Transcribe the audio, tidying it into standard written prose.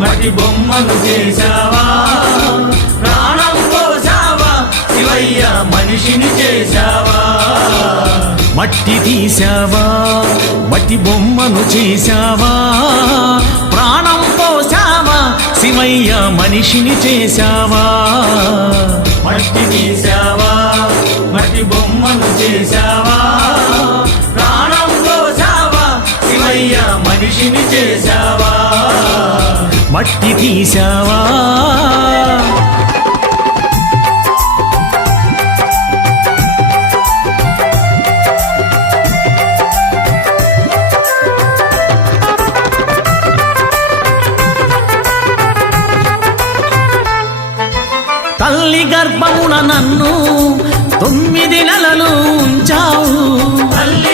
మట్టి బొమ్మను చేశావా, ప్రాణం పోసావా శివయ్య, మనిషిని చేశావా. మట్టి తీసావా, మట్టి బొమ్మను చేశావా, ప్రాణం పోసావా శివయ్య, మనిషిని చేశావా. మట్టి తీసావా, మట్టి బొమ్మను చేశావా, ప్రాణం పోసావా శివయ్య, మనిషిని చేశావా. మట్టి తీసావా. తల్లి గర్భమున నన్ను 9 నెలలు ఉంచావు, తల్లి